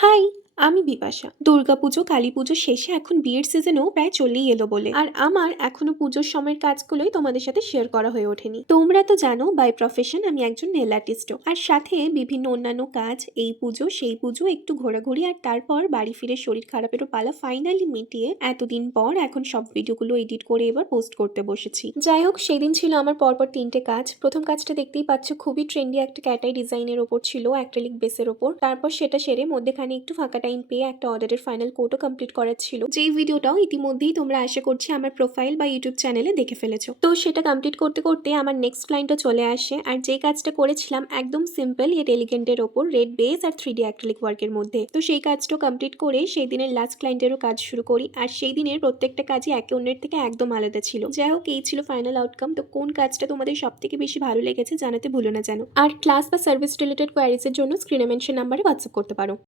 High, আমি বিপাশা। দুর্গাপুজো, কালীপুজো শেষে এখন বিয়ের সিজনও প্রায় চলেই এলো বলে। আর আমার এখনো পুজোর সময়ের কাজগুলোই তোমাদের সাথে শেয়ার করা হয়ে ওঠেনি। তোমরা তো জানো বাই প্রফেশন আমি একজন নেল আর্টিস্টও। আর সাথে বিভিন্ন অন্যান্য কাজ, এই পুজো সেই পুজো, একটু ঘোরাঘুরি, আর তারপর বাড়ি ফিরে শরীর খারাপেরও পালা ফাইনালি মিটিয়ে এতদিন পর এখন সব ভিডিওগুলো এডিট করে এবার পোস্ট করতে বসেছি। যাই হোক, সেদিন ছিল আমার পরপর 3টে কাজ। প্রথম কাজটা দেখতেই পাচ্ছ, খুবই ট্রেন্ডি একটা ক্যাটাই ডিজাইনের ওপর ছিল, অ্যাক্রিলিক বেসের ওপর। তারপর সেটা সেরে মধ্যেখানে একটু ফাঁকা টাইম পেয়ে একটা অর্ডারের ফাইনাল কোডও কমপ্লিট করার ছিল, যেই ভিডিওটাও ইতিমধ্যেই তোমরা আশা করছি আমার প্রোফাইল বা ইউটিউব চ্যানেলে দেখে ফেলেছো। তো সেটা কমপ্লিট করতে করতে আমার নেক্সট ক্লায়েন্টও চলে আসে। আর যে কাজটা করেছিলাম একদম সিম্পল ইয়েট এলিগেন্টের ওপর রেড বেস আর 3D অ্যাক্রিলিক ওয়ার্কের মধ্যে, তো সেই কাজটাও কমপ্লিট করে সেই দিনের লাস্ট ক্লায়েন্টেরও কাজ শুরু করি। আর সেই দিনের প্রত্যেকটা কাজই একে অন্যের থেকে একদম আলাদা ছিল। যাই হোক, এই ছিল ফাইনাল আউটকাম। তো কোন কাজটা তোমাদের সব থেকে বেশি ভালো লেগেছে জানাতে ভুলো না যেন। আর ক্লাস বা সার্ভিস রিলেটেড কোয়ারিজের জন্য স্ক্রিনে মেনশন নাম্বারে হোয়াটসঅ্যাপ করতে পারো।